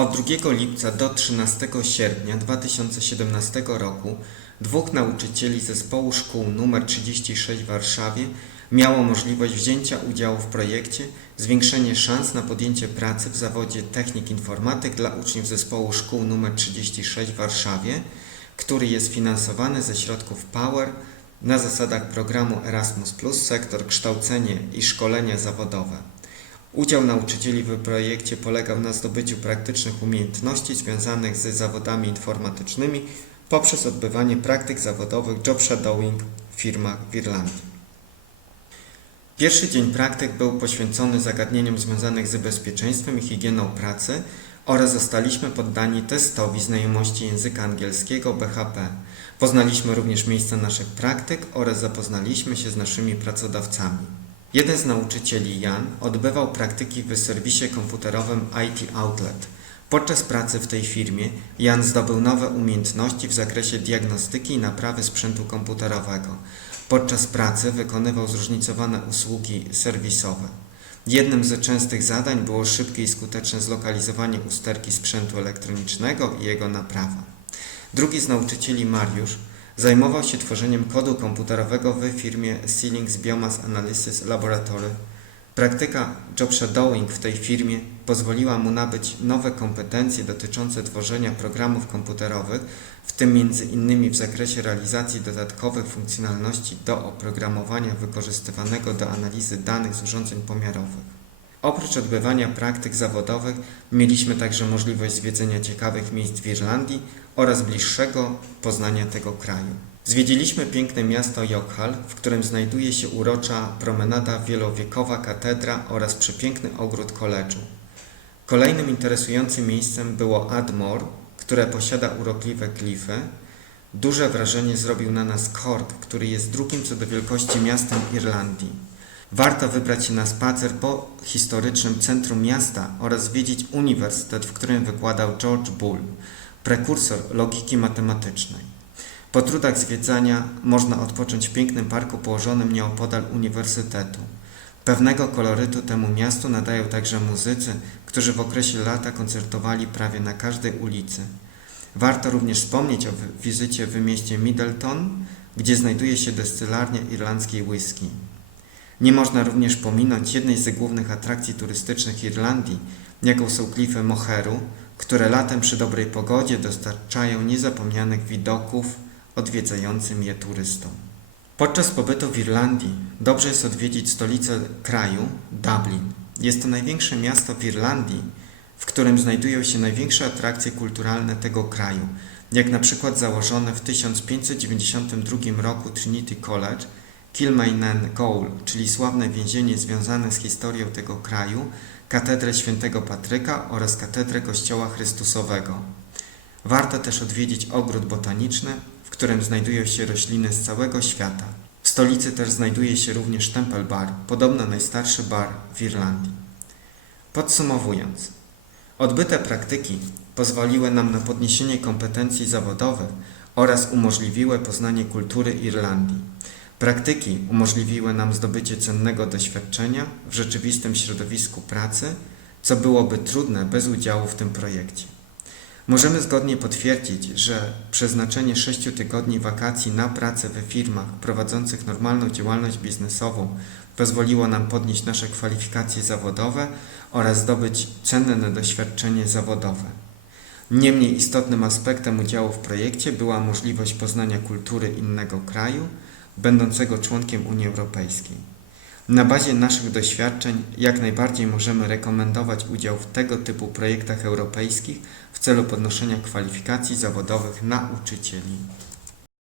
Od 2 lipca do 13 sierpnia 2017 roku dwóch nauczycieli zespołu szkół nr 36 w Warszawie miało możliwość wzięcia udziału w projekcie Zwiększenie szans na podjęcie pracy w zawodzie technik informatyk dla uczniów zespołu szkół nr 36 w Warszawie, który jest finansowany ze środków POWER na zasadach programu Erasmus+, sektor kształcenie i szkolenia zawodowe. Udział nauczycieli w projekcie polegał na zdobyciu praktycznych umiejętności związanych z zawodami informatycznymi poprzez odbywanie praktyk zawodowych job shadowing w firmach w Irlandii. Pierwszy dzień praktyk był poświęcony zagadnieniom związanych z bezpieczeństwem i higieną pracy oraz zostaliśmy poddani testowi znajomości języka angielskiego BHP. Poznaliśmy również miejsca naszych praktyk oraz zapoznaliśmy się z naszymi pracodawcami. Jeden z nauczycieli, Jan, odbywał praktyki w serwisie komputerowym IT Outlet. Podczas pracy w tej firmie Jan zdobył nowe umiejętności w zakresie diagnostyki i naprawy sprzętu komputerowego. Podczas pracy wykonywał zróżnicowane usługi serwisowe. Jednym z częstych zadań było szybkie i skuteczne zlokalizowanie usterki sprzętu elektronicznego i jego naprawa. Drugi z nauczycieli, Mariusz, zajmował się tworzeniem kodu komputerowego w firmie Ceilings Biomass Analysis Laboratory. Praktyka job shadowing w tej firmie pozwoliła mu nabyć nowe kompetencje dotyczące tworzenia programów komputerowych, w tym m.in. w zakresie realizacji dodatkowych funkcjonalności do oprogramowania wykorzystywanego do analizy danych z urządzeń pomiarowych. Oprócz odbywania praktyk zawodowych mieliśmy także możliwość zwiedzenia ciekawych miejsc w Irlandii oraz bliższego poznania tego kraju. Zwiedziliśmy piękne miasto Youghal, w którym znajduje się urocza promenada, wielowiekowa katedra oraz przepiękny ogród koledżu. Kolejnym interesującym miejscem było Ardmore, które posiada urokliwe klify. Duże wrażenie zrobił na nas Cork, który jest drugim co do wielkości miastem Irlandii. Warto wybrać się na spacer po historycznym centrum miasta oraz zwiedzić uniwersytet, w którym wykładał George Boole, prekursor logiki matematycznej. Po trudach zwiedzania można odpocząć w pięknym parku położonym nieopodal uniwersytetu. Pewnego kolorytu temu miastu nadają także muzycy, którzy w okresie lata koncertowali prawie na każdej ulicy. Warto również wspomnieć o wizycie w mieście Middleton, gdzie znajduje się destylarnia irlandzkiej whisky. Nie można również pominąć jednej z głównych atrakcji turystycznych Irlandii, jaką są klify Moheru, które latem przy dobrej pogodzie dostarczają niezapomnianych widoków odwiedzającym je turystom. Podczas pobytu w Irlandii dobrze jest odwiedzić stolicę kraju, Dublin. Jest to największe miasto w Irlandii, w którym znajdują się największe atrakcje kulturalne tego kraju, jak na przykład założone w 1592 roku Trinity College, Kilmainham Gaol, czyli sławne więzienie związane z historią tego kraju, katedrę Świętego Patryka oraz katedrę Kościoła Chrystusowego. Warto też odwiedzić ogród botaniczny, w którym znajdują się rośliny z całego świata. W stolicy też znajduje się również Temple Bar, podobno najstarszy bar w Irlandii. Podsumowując, odbyte praktyki pozwoliły nam na podniesienie kompetencji zawodowych oraz umożliwiły poznanie kultury Irlandii. Praktyki umożliwiły nam zdobycie cennego doświadczenia w rzeczywistym środowisku pracy, co byłoby trudne bez udziału w tym projekcie. Możemy zgodnie potwierdzić, że przeznaczenie 6 tygodni wakacji na pracę we firmach prowadzących normalną działalność biznesową pozwoliło nam podnieść nasze kwalifikacje zawodowe oraz zdobyć cenne doświadczenie zawodowe. Niemniej istotnym aspektem udziału w projekcie była możliwość poznania kultury innego kraju, będącego członkiem Unii Europejskiej. Na bazie naszych doświadczeń jak najbardziej możemy rekomendować udział w tego typu projektach europejskich w celu podnoszenia kwalifikacji zawodowych nauczycieli.